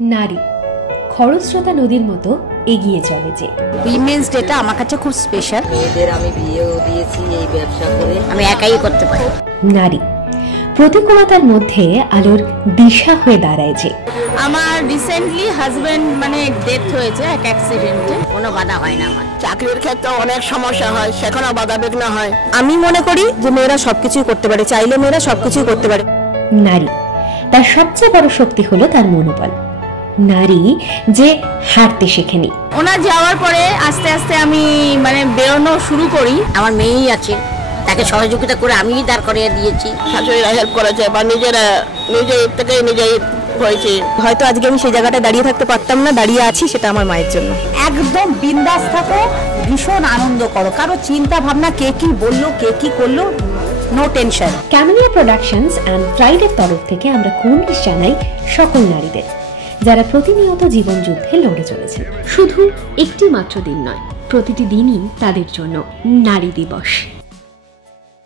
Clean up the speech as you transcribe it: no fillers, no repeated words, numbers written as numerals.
নারী খরস্রোতা নদীর মতো এগিয়ে চলে যে। উইমেন্স ডেটা আমার কাছে খুব স্পেশাল। মেয়েদের আমি বিয়েও দিয়েছি এই ব্যবসা করে, আমি একাই করতে পারি। নারী প্রতিকূলতার মধ্যে আলোর দিশা হয়ে দাঁড়ায় যে। আমার রিসেন্টলি হাজবেন্ড ডেথ হয়েছে এক অ্যাক্সিডেন্টে, কোনো বাধা হয় না আমার। চাকরির ক্ষেত্রে অনেক সমস্যা হয়, সেখানেও বাধা বিঘ্ন হয়। আমি মনে করি যে মেয়েরা সবকিছুই করতে পারে, চাইলে মেয়েরা সবকিছুই করতে পারে। নারী তার সবচেয়ে বড় শক্তি হলো তার মনোবল। নারী যে হারতে শেখেনি। ওনার যাওয়ার পরে আস্তে আস্তে আমি বেরোনো শুরু করি। আমার মেয়েই আছে, তাকে সহযোগিতা করে আমিই দাঁড় করিয়ে দিয়েছি। শাশুড়িরা হেল্প করেছে বা নিজেই হয়েছে। হয়তো আজকে আমি সেই জায়গাটায় দাঁড়িয়ে থাকতে পারতাম না, দাঁড়িয়ে আছি সেটা আমার মায়ের জন্য। একদম বিন্দাস থাকো, ভীষণ আনন্দ করো, কারো চিন্তা ভাবনা কে কি বললো কে কি করলো, no tension. Camellia productions and প্রাইডের তরফ থেকে আমরা কুর্নিশ জানাই সকল নারীদের যারা প্রতিনিয়ত জীবন যুদ্ধে লড়ে চলেছেন। শুধু একটি মাত্র দিন নয়, প্রতিটি দিনই তাদের জন্য নারী দিবস।